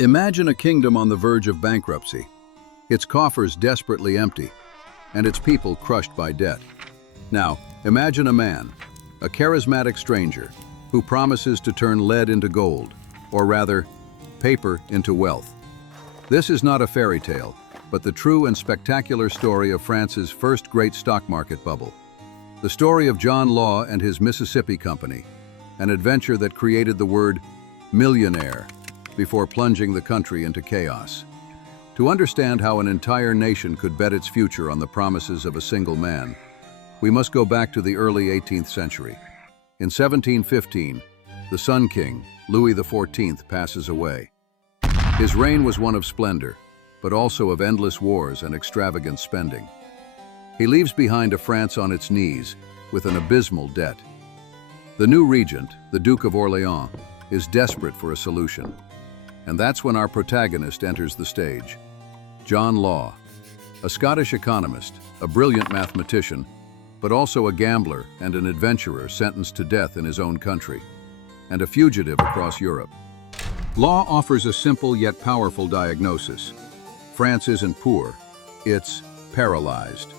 Imagine a kingdom on the verge of bankruptcy, its coffers desperately empty, and its people crushed by debt. Now, imagine a man, a charismatic stranger, who promises to turn lead into gold, or rather, paper into wealth. This is not a fairy tale, but the true and spectacular story of France's first great stock market bubble. The story of John Law and his Mississippi Company, an adventure that created the word millionaire before plunging the country into chaos. To understand how an entire nation could bet its future on the promises of a single man, we must go back to the early 18th century. In 1715, the Sun King, Louis XIV, passes away. His reign was one of splendor, but also of endless wars and extravagant spending. He leaves behind a France on its knees, with an abysmal debt. The new regent, the Duke of Orléans, is desperate for a solution. And that's when our protagonist enters the stage. John Law, a Scottish economist, a brilliant mathematician, but also a gambler and an adventurer sentenced to death in his own country, and a fugitive across Europe. Law offers a simple yet powerful diagnosis. France isn't poor, it's paralyzed.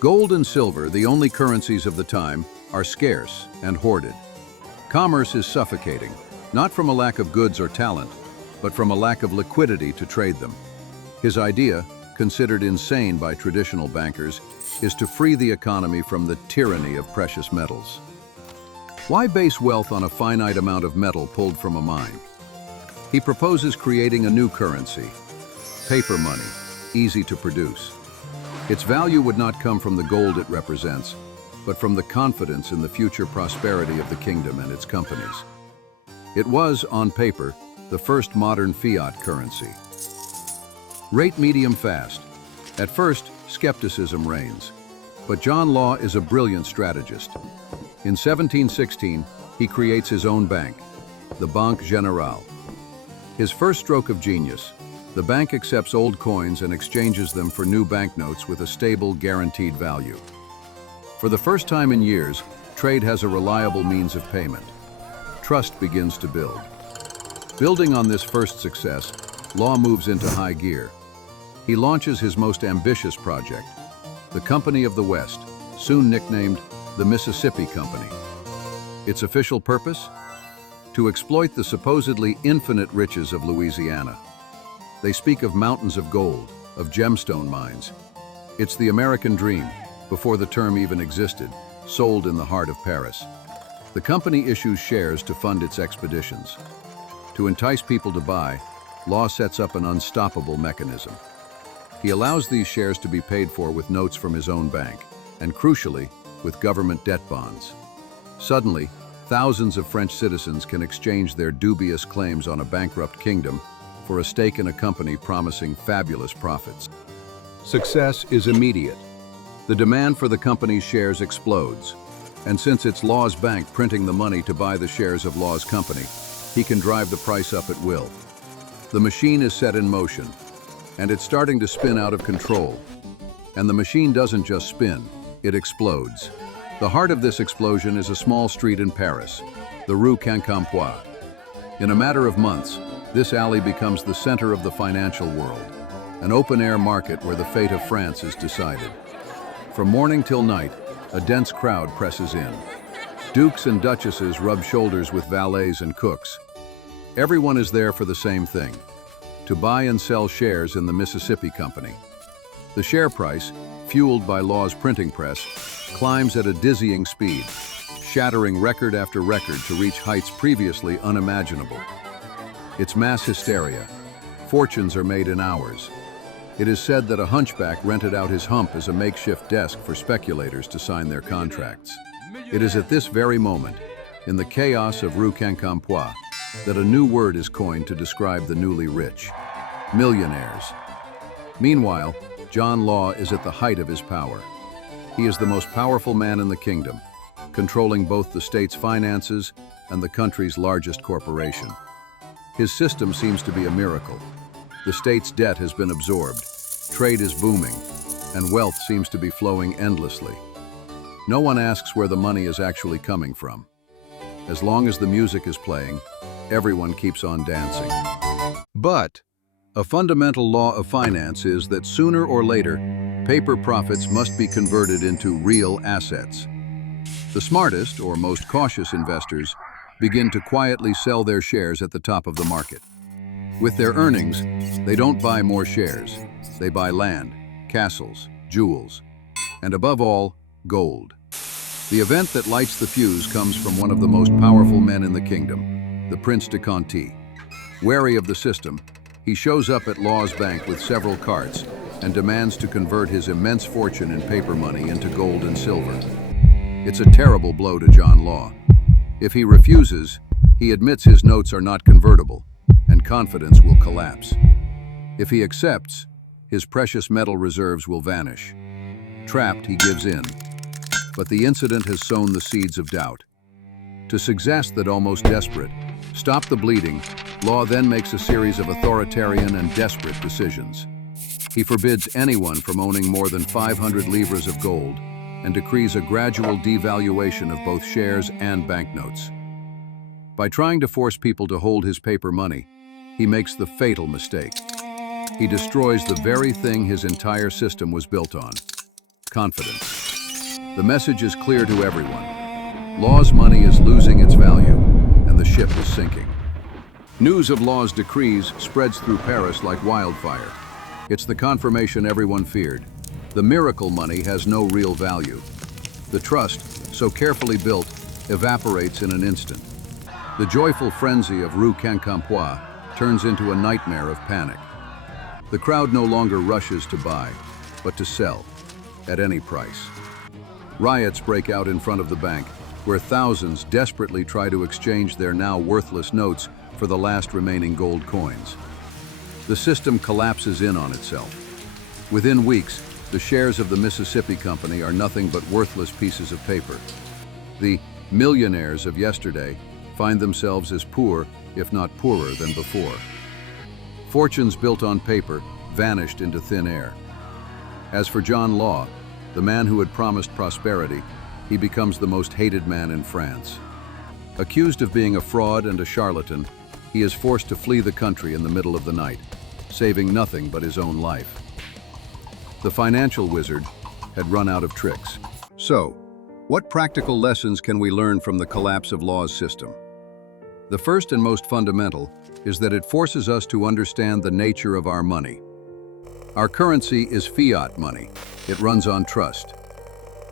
Gold and silver, the only currencies of the time, are scarce and hoarded. Commerce is suffocating, not from a lack of goods or talent, but from a lack of liquidity to trade them. His idea, considered insane by traditional bankers, is to free the economy from the tyranny of precious metals. Why base wealth on a finite amount of metal pulled from a mine? He proposes creating a new currency, paper money, easy to produce. Its value would not come from the gold it represents, but from the confidence in the future prosperity of the kingdom and its companies. It was, on paper, the first modern fiat currency. Rate medium fast. At first, skepticism reigns. But John Law is a brilliant strategist. In 1716, he creates his own bank, the Banque Générale. His first stroke of genius, the bank accepts old coins and exchanges them for new banknotes with a stable, guaranteed value. For the first time in years, trade has a reliable means of payment. Trust begins to build. Building on this first success, Law moves into high gear. He launches his most ambitious project, the Company of the West, soon nicknamed the Mississippi Company. Its official purpose? To exploit the supposedly infinite riches of Louisiana. They speak of mountains of gold, of gemstone mines. It's the American dream, before the term even existed, sold in the heart of Paris. The company issues shares to fund its expeditions. To entice people to buy, Law sets up an unstoppable mechanism. He allows these shares to be paid for with notes from his own bank, and crucially, with government debt bonds. Suddenly, thousands of French citizens can exchange their dubious claims on a bankrupt kingdom for a stake in a company promising fabulous profits. Success is immediate. The demand for the company's shares explodes, and since it's Law's bank printing the money to buy the shares of Law's company, he can drive the price up at will. The machine is set in motion, and it's starting to spin out of control. And the machine doesn't just spin, it explodes. The heart of this explosion is a small street in Paris, the Rue Quincampoix. In a matter of months, this alley becomes the center of the financial world, an open-air market where the fate of France is decided. From morning till night, a dense crowd presses in. Dukes and duchesses rub shoulders with valets and cooks. Everyone is there for the same thing, to buy and sell shares in the Mississippi Company. The share price, fueled by Law's printing press, climbs at a dizzying speed, shattering record after record to reach heights previously unimaginable. It's mass hysteria. Fortunes are made in hours. It is said that a hunchback rented out his hump as a makeshift desk for speculators to sign their contracts. It is at this very moment, in the chaos of Rue Quincampoix, that a new word is coined to describe the newly rich: millionaires. Meanwhile, John Law is at the height of his power. He is the most powerful man in the kingdom, controlling both the state's finances and the country's largest corporation. His system seems to be a miracle. The state's debt has been absorbed, trade is booming, and wealth seems to be flowing endlessly. No one asks where the money is actually coming from. As long as the music is playing, everyone keeps on dancing. But a fundamental law of finance is that sooner or later, paper profits must be converted into real assets. The smartest or most cautious investors begin to quietly sell their shares at the top of the market. With their earnings, they don't buy more shares. They buy land, castles, jewels, and above all, gold. The event that lights the fuse comes from one of the most powerful men in the kingdom, the Prince de Conti. Wary of the system, he shows up at Law's bank with several carts and demands to convert his immense fortune in paper money into gold and silver. It's a terrible blow to John Law. If he refuses, he admits his notes are not convertible, and confidence will collapse. If he accepts, his precious metal reserves will vanish. Trapped, he gives in. But the incident has sown the seeds of doubt. To suggest that almost desperate, stop the bleeding, Law then makes a series of authoritarian and desperate decisions. He forbids anyone from owning more than 500 livres of gold and decrees a gradual devaluation of both shares and banknotes. By trying to force people to hold his paper money, he makes the fatal mistake. He destroys the very thing his entire system was built on: confidence. The message is clear to everyone. Law's money is losing its value, and the ship is sinking. News of Law's decrees spreads through Paris like wildfire. It's the confirmation everyone feared. The miracle money has no real value. The trust, so carefully built, evaporates in an instant. The joyful frenzy of Rue Quincampoix turns into a nightmare of panic. The crowd no longer rushes to buy, but to sell, at any price. Riots break out in front of the bank, where thousands desperately try to exchange their now worthless notes for the last remaining gold coins. The system collapses in on itself. Within weeks, the shares of the Mississippi Company are nothing but worthless pieces of paper. The millionaires of yesterday find themselves as poor, if not poorer, than before. Fortunes built on paper vanished into thin air. As for John Law, the man who had promised prosperity, he becomes the most hated man in France. Accused of being a fraud and a charlatan, he is forced to flee the country in the middle of the night, saving nothing but his own life. The financial wizard had run out of tricks. So, what practical lessons can we learn from the collapse of Law's system? The first and most fundamental is that it forces us to understand the nature of our money. Our currency is fiat money. It runs on trust.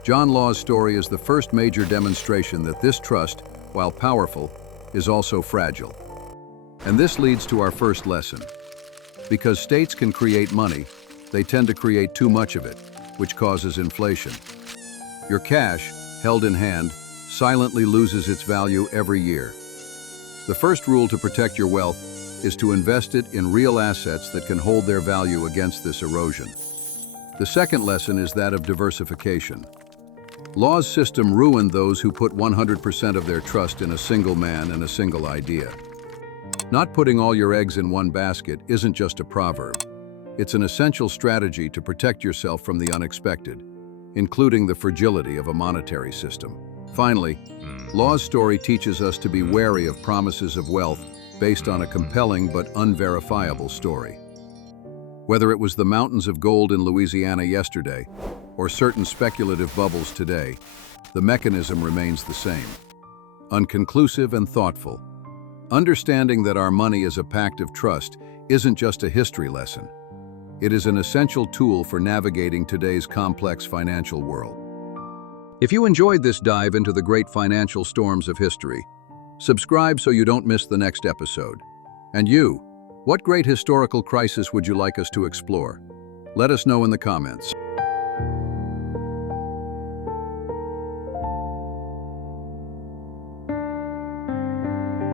John Law's story is the first major demonstration that this trust, while powerful, is also fragile. And this leads to our first lesson. Because states can create money, they tend to create too much of it, which causes inflation. Your cash, held in hand, silently loses its value every year. The first rule to protect your wealth is to invest it in real assets that can hold their value against this erosion. The second lesson is that of diversification. Law's system ruined those who put 100% of their trust in a single man and a single idea. Not putting all your eggs in one basket isn't just a proverb. It's an essential strategy to protect yourself from the unexpected, including the fragility of a monetary system. Finally, Law's story teaches us to be wary of promises of wealth based on a compelling but unverifiable story. Whether it was the mountains of gold in Louisiana yesterday or certain speculative bubbles today, the mechanism remains the same: unconclusive and thoughtful. Understanding that our money is a pact of trust isn't just a history lesson. It is an essential tool for navigating today's complex financial world. If you enjoyed this dive into the great financial storms of history, subscribe so you don't miss the next episode. And you, what great historical crisis would you like us to explore? Let us know in the comments.